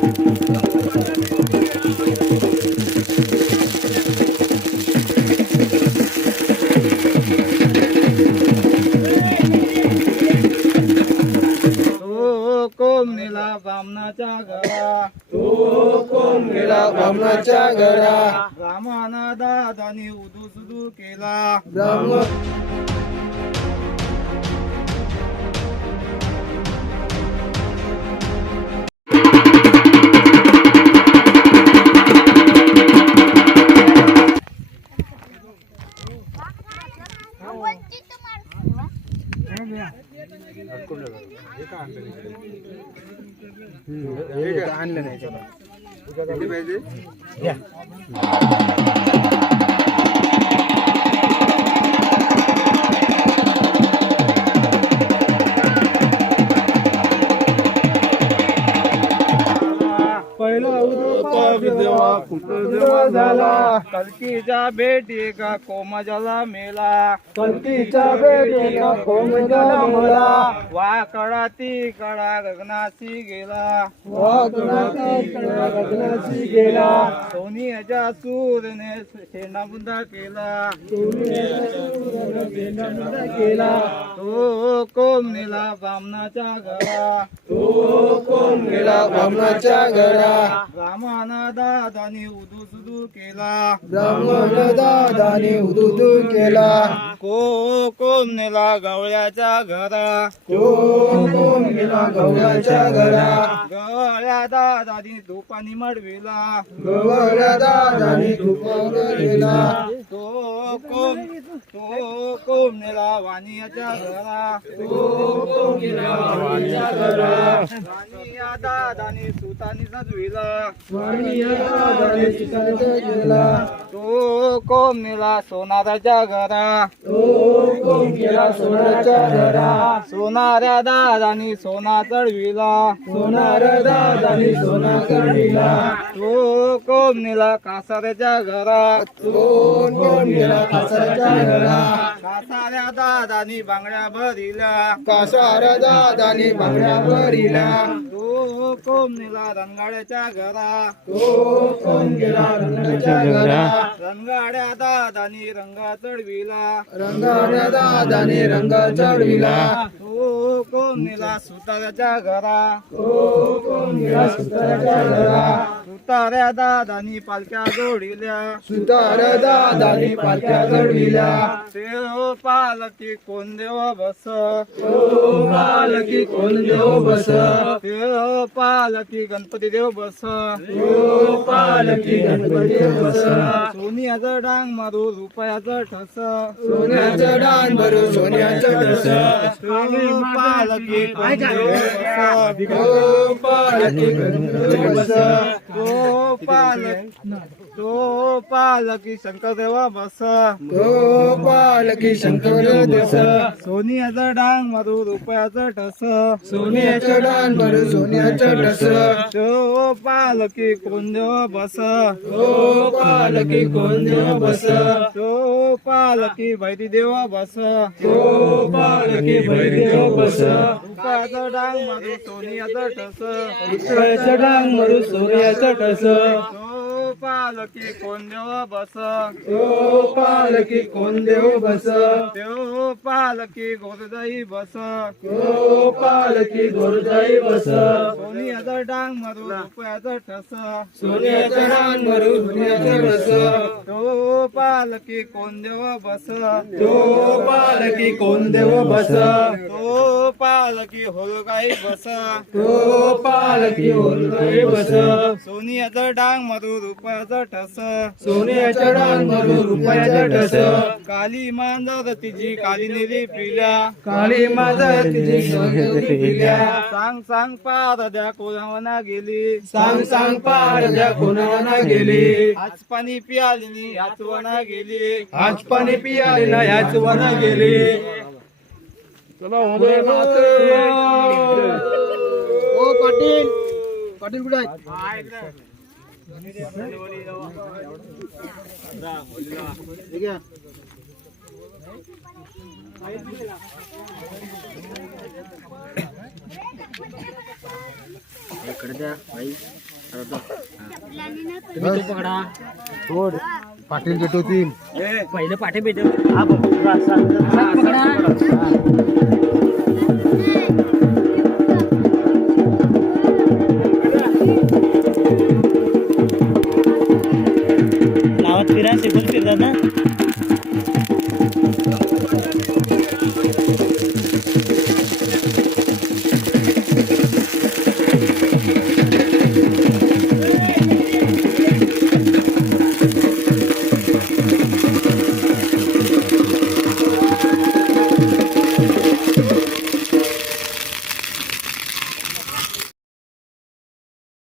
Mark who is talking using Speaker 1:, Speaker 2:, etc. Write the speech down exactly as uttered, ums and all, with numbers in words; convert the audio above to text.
Speaker 1: कोण नेला बामणाच्या घरा,
Speaker 2: तो कोण गेला ब्राह्मणाच्या घरा,
Speaker 1: रामाना दादानी उदू सुदू केला,
Speaker 2: ब्राह्मण आणलं नाही
Speaker 1: पहिला उदू कुठं झाला, कलकीच्या भेटी का कोमजाला मेला,
Speaker 2: कल्कीच्या बेटीला कोमजाला मला,
Speaker 1: वाकडा ती कडा गगनाशी गेला,
Speaker 2: वाकडाती कडा गगनाची गेला,
Speaker 1: सोनियाच्या सूरने शेणाबुंदा केला,
Speaker 2: केला
Speaker 1: तो कोण नेला बामणाच्या घरा,
Speaker 2: तो कोण गेला ब्राह्मणाच्या घरा,
Speaker 1: रामाना दादानी उदू सुदू केला,
Speaker 2: ब्राह्मण दादाने उदुदू केला,
Speaker 1: को कोण नेला गवळ्याच्या घरा,
Speaker 2: कोण कोण गेला गवळ्याच्या घरा,
Speaker 1: गवळ्या दादानी धुपानी मडविला,
Speaker 2: गवळ्या दादाने धुपावर गेला,
Speaker 1: तो कोण तो कोण नेला वाणियाच्या घरा,
Speaker 2: तो कोण गेला वाणीच्या घरा,
Speaker 1: वाणिया दादानी सुतानी सजविला,
Speaker 2: वाणीया दादाने चिताचा गेला,
Speaker 1: तो कोण नेला सोनाराच्या घरा,
Speaker 2: तो कोण गेला सोन्याच्या घरा,
Speaker 1: सोनाऱ्या दादानी सोना चढविला,
Speaker 2: सोनार दादाने सोना कढविला,
Speaker 1: तो कोण नेला कासाऱ्याच्या घरा,
Speaker 2: कोण कोण गेला कासाच्या घरा,
Speaker 1: कासाऱ्या दादानी बांगड्या भरिल्या,
Speaker 2: कासार दादाने बांगड्या भरिला,
Speaker 1: तो कोण नेला रंगाड्याच्या घरा,
Speaker 2: तो कोण गेला रंगाच्या घरा,
Speaker 1: रंगाड्या दादानी रंगा चढविला,
Speaker 2: रंगाऱ्या दादाने रंग चढविला,
Speaker 1: तो कोण नेला सुताऱ्याच्या घरा,
Speaker 2: तो कोण गेला सुताराच्या घरा,
Speaker 1: सुताऱ्या दादानी पालख्या जोडिल्या,
Speaker 2: सुतार दादाने पालख्या चढविल्या,
Speaker 1: देव पालकी कोण देव बस,
Speaker 2: तो पालकी कोण देव बस,
Speaker 1: देव पालकी गणपती देव बस,
Speaker 2: तो पालकी गणपती देव बस,
Speaker 1: सोनियाचं डांग मारू रुपयाचं ठस,
Speaker 2: सोन्याचं डान भरू सोन्याचं डस,
Speaker 1: देव पालकी कोण देव बस,
Speaker 2: तो पालकी गणपती बस,
Speaker 1: तो पालक तो पालकी शंकर देवा बस,
Speaker 2: तो पालकी शंकर बस,
Speaker 1: सोनियाचं डांग मारू रुपयाचं ठस,
Speaker 2: सोन्याचं डान भरू सोन्याचं डस,
Speaker 1: तो पालकी कोण देव बस,
Speaker 2: तो पालकी कोण देव बस,
Speaker 1: तो पालकी भैरी देव बस,
Speaker 2: तो पालकी भैरी देव बस,
Speaker 1: रुपयाचं डांग मारू सोनियाचं ठस,
Speaker 2: रुपयाचं डान भरू सोन्याचं डस,
Speaker 1: तो पालकी कोण देव बस,
Speaker 2: तो पालकी कोण देव बस,
Speaker 1: तो पालकी गोरदाई बस,
Speaker 2: तो पालकी गोरजाई बस,
Speaker 1: सोनियाचं डांग मारू रुपयाचं ठस,
Speaker 2: सोन्याचं डान भरू सोन्याचं डस,
Speaker 1: तो पालकी कोण देव बस,
Speaker 2: तो पालकी कोण देव बस,
Speaker 1: तो पालकी होलगाई बस,
Speaker 2: तो पालकी गोरजाई बस,
Speaker 1: सोनियाचं डांग मारू रुपयाचं ठस,
Speaker 2: सोन्याचं डान भरू रुपयाचं डस,
Speaker 1: काली मांजर तिची काली नेली पिल्या,
Speaker 2: काळी माझा तिची सोन्याची पिल्या,
Speaker 1: सांग सांग पार द्या कोणावना गेली,
Speaker 2: सांग सांग पार द्या कोणाला गेली,
Speaker 1: आज पाणी पियाली याच वना गेली,
Speaker 2: आज पाणी पियाली ना याच वना गेली,
Speaker 1: चला उभे माते.
Speaker 2: ओ पाटील पाटील कुठे आहेत?
Speaker 1: इकडे द्या बाई.
Speaker 3: तुम्ही तो पकडा.
Speaker 2: सोड पाटील पेटवतील
Speaker 3: पहिलं पाठी भेट. हा बघ. पकडा.